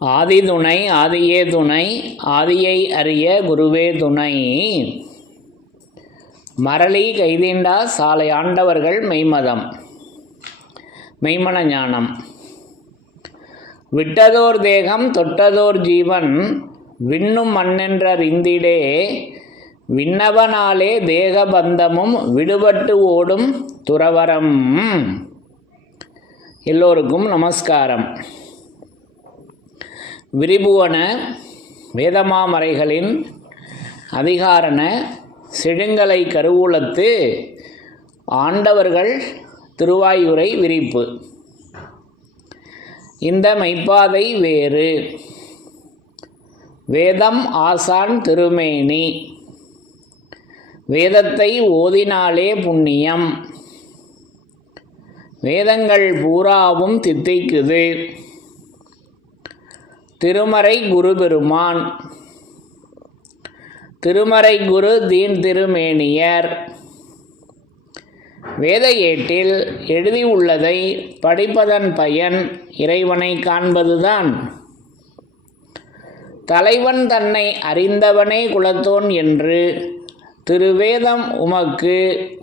ஆதி துணை ஆதியே துணை ஆதியை அறிய குருவே துணை. மரளி கைதீண்டா சாலை ஆண்டவர்கள் மெய்மதம் மெய்மன ஞானம். விட்டதோர் தேகம் தொட்டதோர் ஜீவன் விண்ணும் மண்ணென்றறிந்திடே விண்ணவனாலே தேகபந்தமும் விடுபட்டு ஓடும் துறவரம். எல்லோருக்கும் நமஸ்காரம். விரிபுவன வேதமாமறைகளின் அதிகாரண செழுங்கலை கருவூலத்து ஆண்டவர்கள் திருவாயுரை விரிப்பு. இந்த மெய்ப்பாதை வேறு வேதம் ஆசான் திருமேனி வேதத்தை ஓதினாலே புண்ணியம் வேதங்கள் பூராவும் தித்திக்குது. திருமறை குரு பெருமான் திருமறை குரு தீன் திருமேனியர் வேத ஏட்டில் எழுதியுள்ளதை படிப்பதன் பயன் இறைவனை காண்பதுதான். தலைவன் தன்னை அறிந்தவனே குலத்தோன் என்று திருவேதம் உமக்கு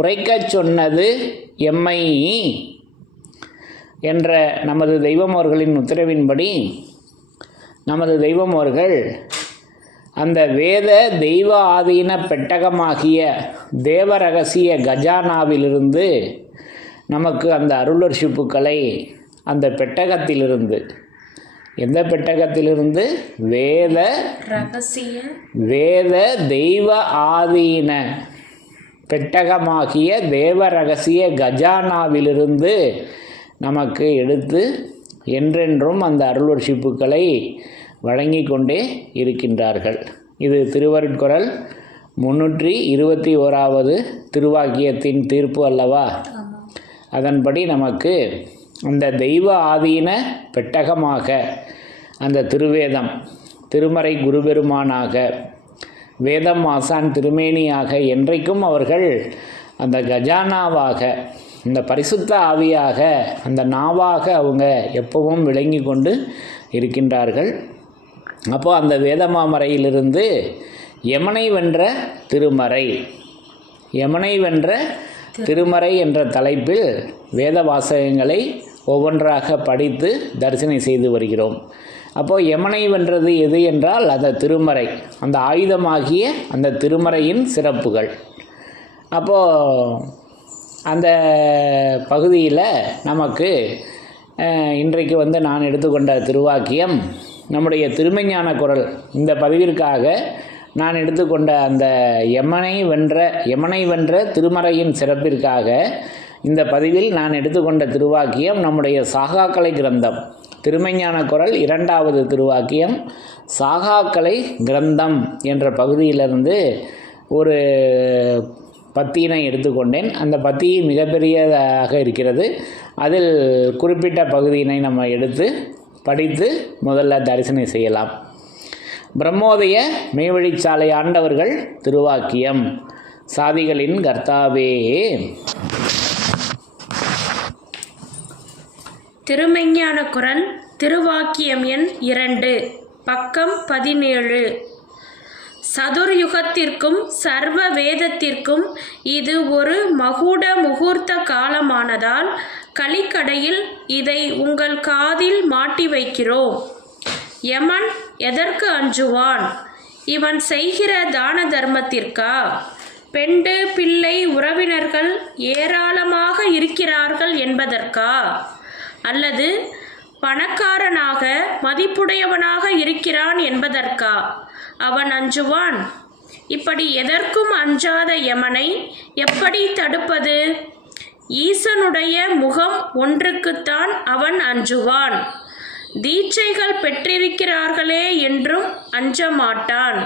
உரைக்கச் சொன்னது எம்மை என்ற நமது தெய்வம் அவர்களின் உத்தரவின்படி நமது தெய்வம் அவர்கள் அந்த வேத தெய்வ ஆதீன பெட்டகமாகிய தேவ ரகசிய கஜானாவிலிருந்து நமக்கு அந்த அருளர்ஷிப்புக்களை அந்த பெட்டகத்திலிருந்து, எந்த பெட்டகத்திலிருந்து? வேத தெய்வ ஆதீன பெட்டகமாகிய தேவ ரகசிய கஜானாவிலிருந்து நமக்கு எடுத்து என்றென்றும் அந்த அருளர்ஷிப்புக்களை வழங்கி கொண்டே இருக்கின்றார்கள். இது திருவருட்குறள் 321வது திருவாக்கியத்தின் தீர்ப்பு அல்லவா? அதன்படி நமக்கு அந்த தெய்வ ஆதீன பெட்டகமாக அந்த திருவேதம் திருமறை குருபெருமானாக வேதம் ஆசான் திருமேனியாக என்றைக்கும் அவர்கள் அந்த கஜானாவாக இந்த பரிசுத்த ஆவியாக அந்த நாவாக அவங்க எப்பவும் விளங்கி கொண்டு இருக்கின்றார்கள். அப்போது அந்த வேதமாமறையிலிருந்து யமனை வென்ற திருமறை, யமனை வென்ற திருமறை என்ற தலைப்பில் வேத வாசகங்களை ஒவ்வொன்றாக படித்து தரிசனை செய்து வருகிறோம். அப்போது யமனை வென்றது எது என்றால் அந்த திருமறை, அந்த ஆயுதமாகிய அந்த திருமறையின் சிறப்புகள். அப்போது அந்த பகுதியில் நமக்கு இன்றைக்கு நான் எடுத்துக்கொண்ட திருவாக்கியம் நம்முடைய திருமெஞ்ஞான குரல் இந்த பதிவிற்காக நான் எடுத்துக்கொண்ட அந்த யமனை வென்ற திருமறையின் சிறப்பிற்காக இந்த பதிவில் நான் எடுத்துக்கொண்ட திருவாக்கியம் நம்முடைய சாகாக்கலை கிரந்தம் திருமெஞ்ஞான குரல் 2வது திருவாக்கியம் சாகாக்கலை கிரந்தம் என்ற பகுதியிலிருந்து ஒரு பத்தியினை எடுத்துக்கொண்டேன். அந்த பத்தி மிகப்பெரியதாக இருக்கிறது. அதில் குறிப்பிட்ட பகுதியினை நம்ம எடுத்து படித்து முதல்ல தரிசனை செய்யலாம். பிரம்மோதய மெய்வழிச்சாலை ஆண்டவர்கள் திருவாக்கியம். சாதிகளின் கர்த்தாவே. திருமெஞ்ஞான குரல் திருவாக்கியம் எண் 2 பக்கம் 17. சதுர்யுகத்திற்கும் சர்வ வேதத்திற்கும் இது ஒரு மகுட முகூர்த்த காலமானதால் கலிக்கடையில் இதை உங்கள் காதில் மாட்டி வைக்கிறோம். யமன் எதற்கு அஞ்சுவான்? இவன் செய்கிற தான தர்மத்திற்கா? பெண்டு பிள்ளை உறவினர்கள் ஏராளமாக இருக்கிறார்கள் என்பதற்கா? அல்லது பணக்காரனாக மதிப்புடையவனாக இருக்கிறான் என்பதற்கா அவன் அஞ்சுவான்? இப்படி எதற்கும் அஞ்சாத யமனை எப்படி தடுப்பது? ஈசனுடைய முகம் ஒன்றுக்குத்தான் அவன் அஞ்சுவான். தீட்சைகள் பெற்றிருக்கிறார்களே என்றும் அஞ்ச மாட்டான்.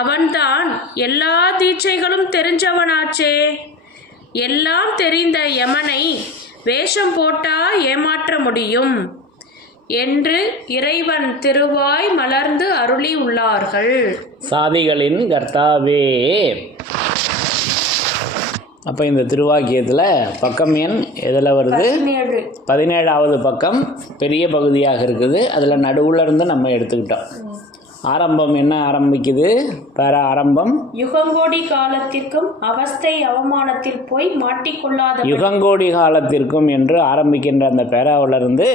அவன்தான் எல்லா தீட்சைகளும் தெரிஞ்சவனாச்சே. எல்லாம் தெரிந்த யமனை வேஷம் போட்டா ஏமாற்ற முடியும் என்று இறைவன் திருவாய் மலர்ந்து அருளி உள்ளார்கள். சாதிகளின் கர்த்தாவே. அப்போ இந்த திருவாக்கியத்தில் பக்கம் எண் எதில் வருது? 17. 17வது பக்கம் பெரிய பகுதியாக இருக்குது. அதில் நடுவில் இருந்து நம்ம எடுத்துக்கிட்டோம். ஆரம்பம் என்ன ஆரம்பிக்குது? ஆரம்பம் யுகங்கோடி காலத்திற்கும் அவஸ்தை அவமானத்தில் போய் மாட்டிக்கொள்ளாத யுகங்கோடி காலத்திற்கும் என்று ஆரம்பிக்கின்ற அந்த பேராவிலிருந்து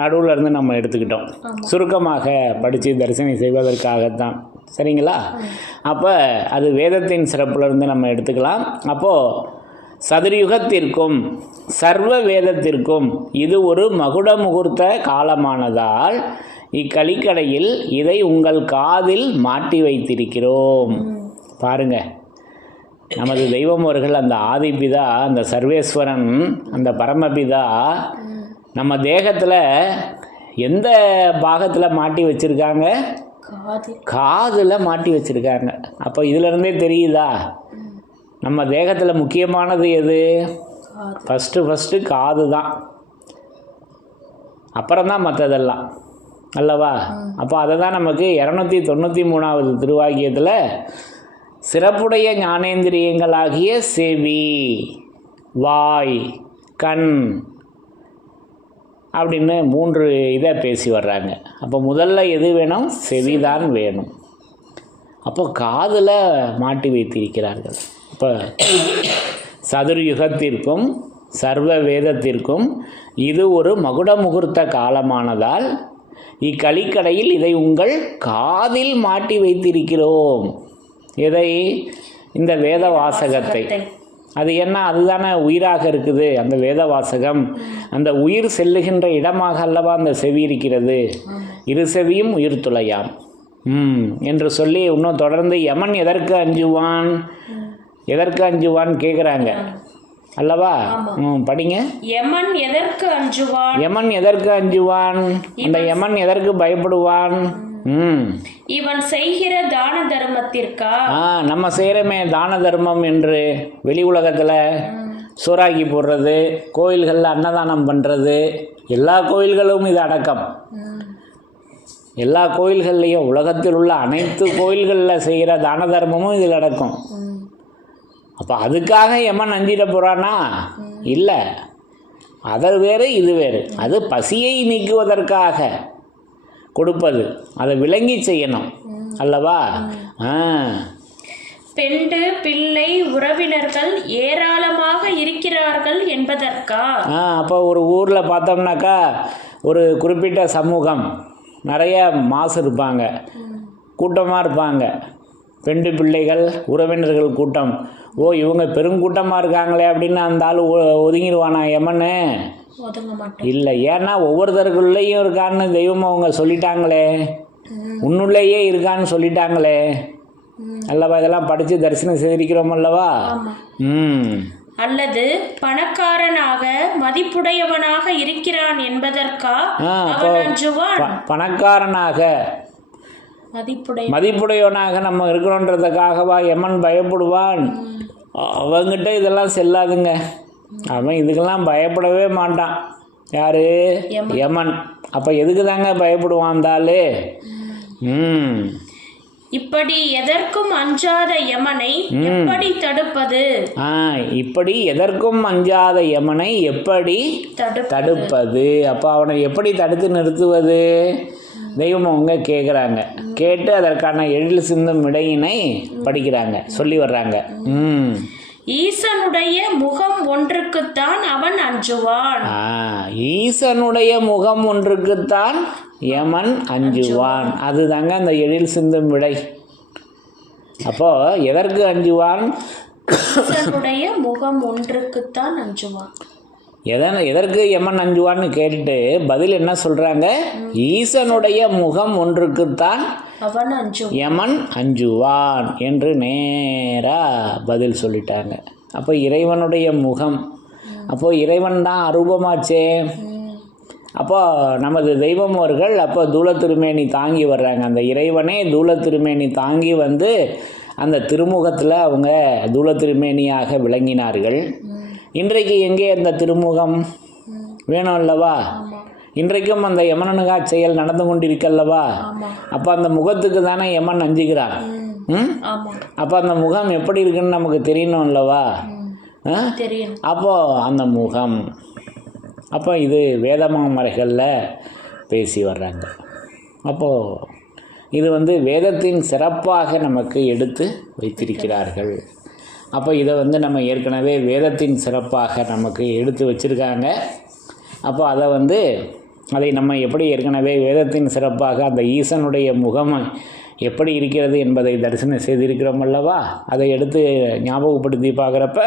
நடுவில் இருந்து நம்ம எடுத்துக்கிட்டோம். சுருக்கமாக படித்து தரிசனம் செய்வதற்காகத்தான். சரிங்களா? அப்போ அது வேதத்தின் சிறப்புலேருந்து நம்ம எடுத்துக்கலாம். அப்போது சதுர்யுகத்திற்கும் சர்வ வேதத்திற்கும் இது ஒரு மகுட முகூர்த்த காலமானதால் இக்கலிக்கடையில் இதை உங்கள் காதில் மாட்டி வைத்திருக்கிறோம். பாருங்க, நமது தெய்வம் அவர்கள் அந்த ஆதிபிதா, அந்த சர்வேஸ்வரன், அந்த பரமபிதா நம்ம தேகத்தில் எந்த பாகத்தில் மாட்டி வச்சுருக்காங்க? காதில் மாட்டி வச்சுருக்காங்க. அப்போ இதிலிருந்தே தெரியுதா நம்ம தேகத்தில் முக்கியமானது எது? ஃபஸ்ட்டு காது தான், அப்புறம்தான் மற்றதெல்லாம் அல்லவா? அப்போ அதை தான் நமக்கு 293வது திருவாக்கியத்தில் சிறப்புடைய ஞானேந்திரியங்களாகிய செவி, வாய், கண் அப்படின்னு 3 இதை பேசி வர்றாங்க. அப்போ முதல்ல எது வேணும்? செவிதான் வேணும். அப்போ காதில் மாட்டி வைத்திருக்கிறார்கள். இப்போ சதுர்யுகத்திற்கும் சர்வ வேதத்திற்கும் இது ஒரு மகுட முகூர்த்த காலமானதால் இக்கலிக்கடையில் இதை உங்கள் காதில் மாட்டி வைத்திருக்கிறோம். எதை? இந்த வேத வாசகத்தை. அது என்ன? அதுதானே உயிராக இருக்குது அந்த வேத வாசகம். அந்த உயிர் செல்லுகின்ற இடமாக அல்லவா அந்த செவி இருக்கிறது. இரு செவியும் உயிர் துளையாம் என்று சொல்லி இன்னும் தொடர்ந்து யமன் எதற்கு அஞ்சுவான், எதற்கு அஞ்சுவான் கேட்குறாங்க அல்லவா? படிங்க. யமன் எதற்கு அஞ்சுவான்? யமன் எதற்கு அஞ்சுவான்? அந்த யமன் எதற்கு பயப்படுவான்? இவன் செய்கிற தான தர்மத்திற்கா? நம்ம செய்கிறமே தான தர்மம் என்று வெளி உலகத்தில் சோறாக்கி போடுறது, கோயில்களில் அன்னதானம் பண்ணுறது, எல்லா கோயில்களும் இது அடக்கம். எல்லா கோயில்கள்லையும் உலகத்தில் உள்ள அனைத்து கோயில்களில் செய்கிற தான தர்மமும் இதில் அடக்கம். அப்போ அதுக்காக யமன் அஞ்சிட போகிறானா? இல்லை, அது வேறு இது வேறு. அது பசியை நீக்குவதற்காக கொடுப்பது, அதை விளங்கி செய்யணும் அல்லவா? பெண்டு பிள்ளை உறவினர்கள் ஏராளமாக இருக்கிறார்கள் என்பதற்கா? அப்போ ஒரு ஊரில் பார்த்தோம்னாக்கா ஒரு குறிப்பிட்ட சமூகம் நிறைய மாசு இருப்பாங்க, கூட்டமாக இருப்பாங்க. பெண்டு பிள்ளைகள் உறவினர்கள் கூட்டம். ஓ, இவங்க பெருங்கூட்டமாக இருக்காங்களே அப்படின்னு அந்த ஆள் ஒதுங்கிடுவானா யமன்னு? இல்லை. ஏன்னா ஒவ்வொருத்தருக்குள்ளேயும் இருக்கான்னு தெய்வம் அவங்க சொல்லிட்டாங்களே, உன்னுள்ளேயே இருக்கான்னு சொல்லிட்டாங்களே அல்லவா? இதெல்லாம் படித்து தரிசனம் செய்திருக்கிறோம் அல்லவா? அல்லது பணக்காரனாக மதிப்புடையவனாக இருக்கிறான் என்பதற்கா? பணக்காரனாக மதிப்புடையவனாக நம்ம இருக்கிறோன்றதுக்காகவா யமன் பயப்படுவான்? அவங்கிட்ட இதெல்லாம் செல்லாதுங்க. அவன் இதுக்கெல்லாம் பயப்படவே மாட்டான். யாரு? யமன். அப்போ எதுக்கு தாங்க பயப்படுவான் இருந்தாலு? இப்படி எதற்கும் அஞ்சாத யமனை எப்படி தடுப்பது? இப்படி எதற்கும் அஞ்சாத யமனை எப்படி தடுப்பது? அப்போ அவனை எப்படி தடுத்து நிறுத்துவது? தெய்வம் அவங்க கேட்குறாங்க. கேட்டு அதற்கான எழில் சிந்தும் விடையினை படிக்கிறாங்க, சொல்லி வர்றாங்க. ஈசனுடைய முகம் ஒன்றுக்குத்தான் அவன் அஞ்சுவான். ஈசனுடைய முகம் ஒன்றுக்குத்தான் யமன் அஞ்சுவான். அதுதாங்க அந்த எழில் சிந்தும் விடை. அப்போ எதற்கு அஞ்சுவான்? ஈசனுடைய முகம் ஒன்றுக்குத்தான் அஞ்சுவான். எதற்கு யமன் அஞ்சுவான்னு கேட்டுட்டு பதில் என்ன சொல்றாங்க? ஈசனுடைய முகம் ஒன்றுக்குத்தான் யமன் அஞ்சுவான் என்று நேரா பதில் சொல்லிட்டாங்க. அப்போ இறைவனுடைய முகம், அப்போ இறைவன் தான் அரூபமாச்சே. அப்போ நமது தெய்வம் அவர்கள் அப்போ தூளத்திருமேனி தாங்கி வர்றாங்க. அந்த இறைவனே தூளத்திருமேனி தாங்கி வந்து அந்த திருமுகத்தில் அவங்க தூளத்திருமேனியாக விளங்கினார்கள். இன்றைக்கு எங்கே அந்த திருமுகம் வேணும் அல்லவா? இன்றைக்கும் அந்த யமனனுகா செயல் நடந்து கொண்டிருக்கல்லவா? அப்போ அந்த முகத்துக்கு தானே யமன் அஞ்சுகிறான். அப்போ அந்த முகம் எப்படி இருக்குன்னு நமக்கு தெரியணும் அல்லவா? அப்போ அந்த முகம் அப்போ இது வேதமாமறைகளில் பேசி வர்றாங்க. அப்போது இது வேதத்தின் சிறப்பாக நமக்கு எடுத்து வைத்திருக்கிறார்கள். அப்போ இதை நம்ம ஏற்கனவே வேதத்தின் சிறப்பாக நமக்கு எடுத்து வச்சுருக்காங்க. அப்போ அதை நம்ம எப்படி ஏற்கனவே வேதத்தின் சிறப்பாக அந்த ஈசனுடைய முகம் எப்படி இருக்கிறது என்பதை தரிசனம் செய்திருக்கிறோம் அல்லவா? அதை எடுத்து ஞாபகப்படுத்தி பார்க்குறப்ப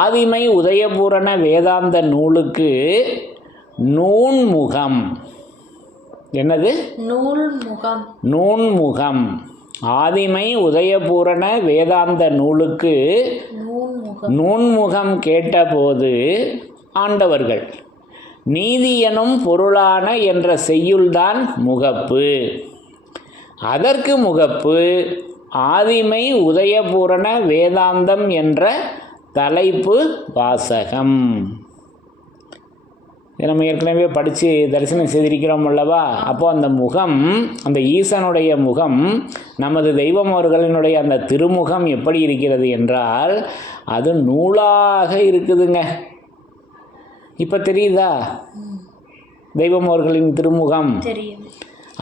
ஆதிமை உதயபூரண வேதாந்த நூலுக்கு நூன்முகம். என்னது? நூன்முகம். ஆதிமை உதயபூரண வேதாந்த நூலுக்கு நூன்முகம் கேட்டபோது ஆண்டவர்கள் நீதி எனும் பொருளான என்ற செய்யுள்தான் முகப்பு. அதற்கு முகப்பு ஆதிமை உதயபூரண வேதாந்தம் என்ற தலைப்பு வாசகம். இதை நம்ம ஏற்கனவே படித்து தரிசனம் செய்திருக்கிறோம் அல்லவா? அப்போது அந்த முகம், அந்த ஈசனுடைய முகம், நமது தெய்வம் அவர்களினுடைய அந்த திருமுகம் எப்படி இருக்கிறது என்றால் அது நூலாக இருக்குதுங்க. இப்போ தெரியுதா தெய்வம் அவர்களின் திருமுகம்?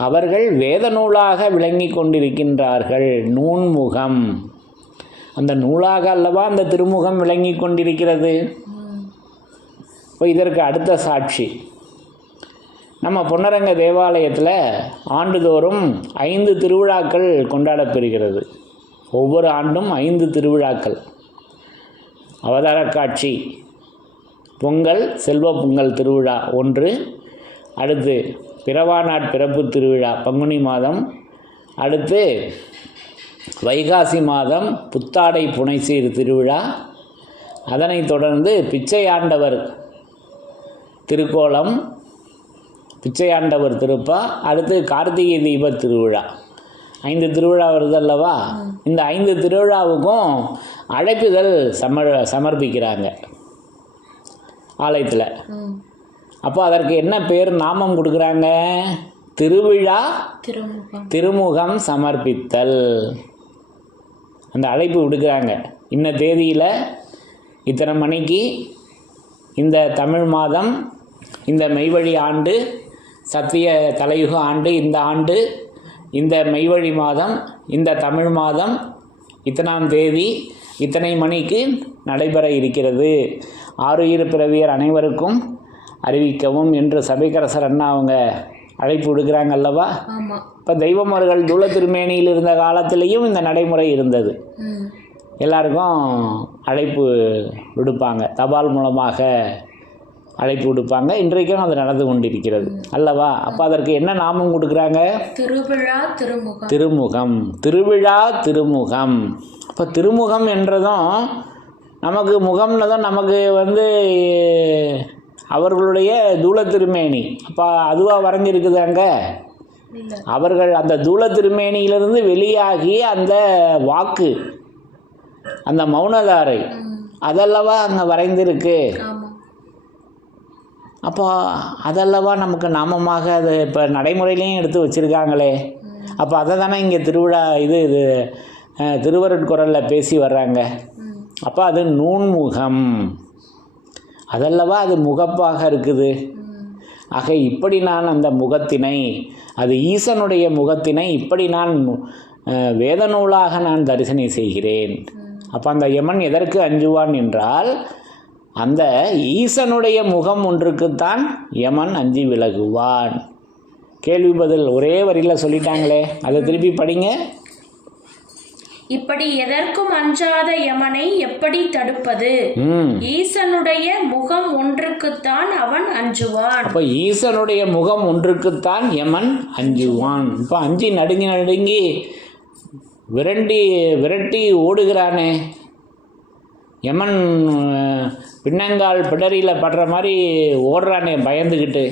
அவர்கள் வேத நூலாக விளங்கி கொண்டிருக்கின்றார்கள். நூன்முகம், அந்த நூலாக அல்லவா அந்த திருமுகம் விளங்கி கொண்டிருக்கிறது. இப்போ இதற்கு அடுத்த சாட்சி, நம்ம பொன்னரங்க தேவாலயத்தில் ஆண்டுதோறும் 5 திருவிழாக்கள் கொண்டாடப்பெறுகிறது. ஒவ்வொரு ஆண்டும் 5 திருவிழாக்கள். அவதார காட்சி, பொங்கல், செல்வ பொங்கல் திருவிழா 1, அடுத்து பிறவாநாட் பிறப்பு திருவிழா பங்குனி மாதம், அடுத்து வைகாசி மாதம் புத்தாடை புனைசீர் திருவிழா, அதனைத் தொடர்ந்து பிச்சையாண்டவர் திருக்கோலம், பிச்சையாண்டவர் திருப்பா, அடுத்து கார்த்திகை தீப திருவிழா. 5 திருவிழா வருது அல்லவா? இந்த 5 திருவிழாவுக்கும் அழைப்புதல் சமர்ப்பிக்கிறாங்க ஆலயத்தில். அப்போ அதற்கு என்ன பேர், நாமம் கொடுக்குறாங்க? திருவிழா திருமுகம் சமர்ப்பித்தல். அந்த அழைப்பு விடுக்கிறாங்க. இன்ன தேதியில் இத்தனை மணிக்கு இந்த தமிழ் மாதம், இந்த மெய்வழி ஆண்டு, சத்திய தலையுக ஆண்டு, இந்த ஆண்டு, இந்த மெய்வழி மாதம், இந்த தமிழ் மாதம், இத்தனாம் தேதி இத்தனை மணிக்கு நடைபெற இருக்கிறது. ஆருயிர் பிறவியர் அனைவருக்கும் அறிவிக்கவும் என்று சபைக்கரசர் அண்ணா அவங்க அழைப்பு விடுக்கிறாங்க அல்லவா? இப்போ தெய்வமர்கள் தூள திருமேனியில் இருந்த காலத்திலையும் இந்த நடைமுறை இருந்தது. எல்லாருக்கும் அழைப்பு விடுப்பாங்க, தபால் மூலமாக அழைப்பு விடுப்பாங்க. இன்றைக்கும் அது நடந்து கொண்டிருக்கிறது அல்லவா? அப்போ அதற்கு என்ன நாமம் கொடுக்குறாங்க? திருவிழா திருமுகம். திருமுகம், திருவிழா திருமுகம். அப்போ திருமுகம் என்றதும் நமக்கு முகம்னதும் நமக்கு அவர்களுடைய தூள திருமேனி. அப்போ அதுவாக வரைஞ்சிருக்குது அங்கே. அவர்கள் அந்த தூள திருமேனியிலிருந்து வெளியாகி அந்த வாக்கு, அந்த மௌனதாரை, அதல்லவா அங்கே வரைந்திருக்கு. அப்போ அதல்லவா நமக்கு நாமமாக அது இப்போ நடைமுறையிலையும் எடுத்து வச்சுருக்காங்களே. அப்போ அதை தானே இங்கே திருவிழா இது திருவருட்குரலில் பேசி வர்றாங்க. அப்போ அது நூன்முகம், அதல்லவா அது முகப்பாக இருக்குது. ஆக இப்படி நான் அந்த முகத்தினை, அது ஈசனுடைய முகத்தினை இப்படி நான் வேத நூலாக நான் தரிசனம் செய்கிறேன். அப்போ அந்த யமன் எதற்கு அஞ்சுவான் என்றால் அந்த ஈசனுடைய முகம் ஒன்றுக்குத்தான் யமன் அஞ்சி விலகுவான். கேள்வி பதில் ஒரே வரியில் சொல்லிட்டாங்களே, அதை திருப்பி படிங்க. இப்படி எதற்கும் அஞ்சாத யமனை எப்படி தடுப்பது? ஈசனுடைய முகம் ஒன்றுக்குத்தான் அவன் அஞ்சுவான். அப்ப ஈசனுடைய முகம் ஒன்றுக்குத்தான் யமன் அஞ்சுவான். இப்ப அஞ்சி நடுங்கி விரட்டி ஓடுகிறானே யமன், பின்னங்கால் பிடரியில் படுற மாதிரி ஓடுறானே பயந்துக்கிட்டு.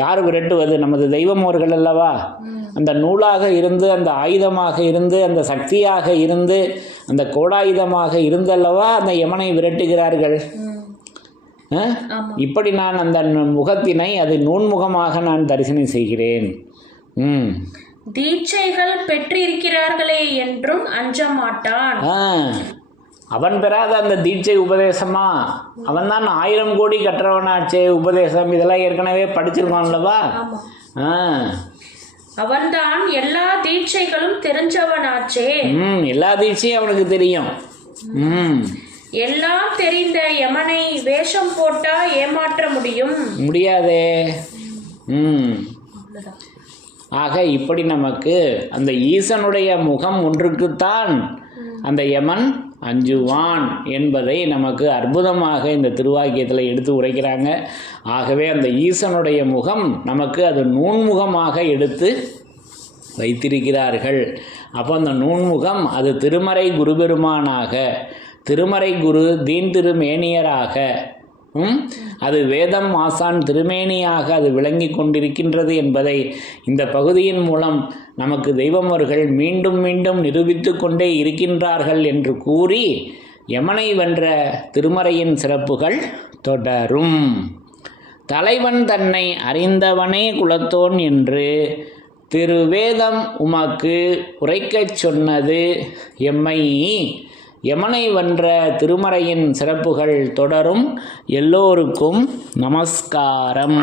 யார் விரட்டுவது? நமது தெய்வம் அவர்கள் அல்லவா? அந்த நூலாக இருந்து, அந்த ஆயுதமாக இருந்து, அந்த சக்தியாக இருந்து, அந்த கோடாயுதமாக இருந்தல்லவா அந்த யமனை விரட்டுகிறார்கள். இப்படி நான் அந்த முகத்தினை அது நூன்முகமாக நான் தரிசனம் செய்கிறேன். தீட்சைகள் பெற்றிருக்கிறார்களே என்றும் அஞ்ச மாட்டான். அவன் பெறாத அந்த தீட்சை உபதேசமா? அவன் தான் 1000 கோடி கற்றவனாச்சே. உபதேசம் இதெல்லாம் ஏற்கனவே படிச்சிருக்கான்லவா? அவன்தான் எல்லா தீட்சைகளும் தெரிஞ்சவனாச்சே. எல்லா தீட்சையும் அவனுக்கு தெரியும். எல்லாம் தெரிந்த யமனை வேஷம் போட்டா ஏமாற்ற முடியாதே. ஆக இப்படி நமக்கு அந்த ஈசனுடைய முகம் ஒன்றுக்குத்தான் அந்த யமன் அஞ்சுவான் என்பதை நமக்கு அற்புதமாக இந்த திருவாக்கியத்தில் எடுத்து உரைக்கிறாங்க. ஆகவே அந்த ஈசனுடைய முகம் நமக்கு அது நூன்முகமாக எடுத்து வைத்திருக்கிறார்கள். அப்போ அந்த நூன்முகம் அது திருமறை குருபெருமானாக, திருமறை குரு தீன் திருமேனியராக, அது வேதம் ஆசான் திருமேனியாக அது விளங்கி கொண்டிருக்கின்றது என்பதை இந்த பகுதியின் மூலம் நமக்கு தெய்வமர்கள் மீண்டும் மீண்டும் நிரூபித்து கொண்டே இருக்கின்றார்கள் என்று கூறி யமனை வென்ற திருமறையின் சிறப்புகள் தொடரும். தலைவன் தன்னை அறிந்தவனே குலத்தோன் என்று திருவேதம் உமக்கு உரைக்கச் சொன்னது எம்மை. யமனை வென்ற திருமறையின் சிறப்புகள் தொடரும். எல்லோருக்கும் நமஸ்காரம்.